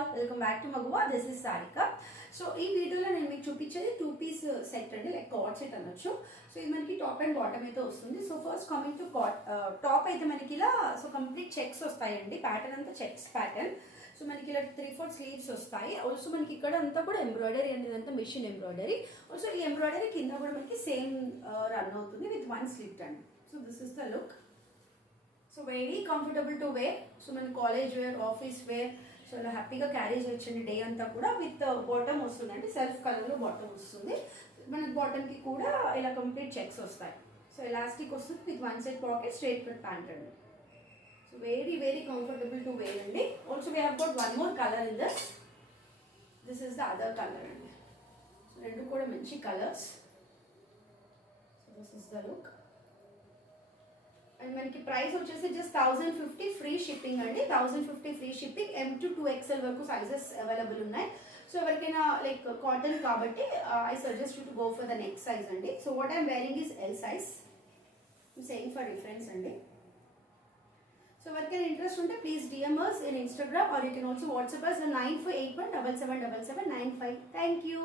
All welcome back to మగువా this is Sarika. సో ఈ వీడియోలో నేను మీకు చూపించేది 2-piece సెట్ అండి, లైక్ కార్డ్ సెట్ అనొచ్చు. సో ఇది మనకి టాప్ అండ్ బాటమ్ అయితే వస్తుంది. So first coming to top అయితే మనకి ఇలా సో కంప్లీట్ చెక్స్ వస్తాయండి. ప్యాటర్న్ అంతా చెక్స్ ప్యాటర్న్. సో మనకి ఇలా 3/4 స్లీవ్స్ వస్తాయి. ఆల్సో మనకి ఇక్కడ అంతా కూడా ఎంబ్రాయిడరీ అండి, ఇదంతా మిషన్ ఎంబ్రాయిడరీ. ఆల్సో ఈ ఎంబ్రాయిడరీ కింద కూడా మనకి సేమ్ రన్ అవుతుంది విత్ 1 స్లిట్ అండి. So this is the look. So very comfortable to wear. So మన college wear, office wear, so ఇలా హ్యాపీగా క్యారీ చేయొచ్చండి డే అంతా కూడా. విత్ బాటమ్ వస్తుందండి, సెల్ఫ్ కలర్లో బాటమ్ వస్తుంది. మన బాటమ్కి కూడా ఇలా కంప్లీట్ చెక్స్ వస్తాయి. సో ఎలాస్టిక్ వస్తుంది with 1 side pocket, straight cut pant అండి. So very very comfortable to wear అండి. Also we have got one more colour in this. This is the other colour అండి. సో రెండు కూడా మంచి colours. So this is the look. And మనకి price వచ్చేసి just 1050 free shipping అండి. 1050 free shipping. M to 2XL వరకు sizes available ఉన్నాయి. So ఎవరికైనా లైక్ కాటన్ కాబట్టి I suggest you to go for the next size అండి. So what I'm wearing is L size. Same for reference అండి. సో ఎవరికైనా ఇంట్రెస్ట్ ఉంటే please DM us in Instagram or you can also WhatsApp us 9481777795. Thank you.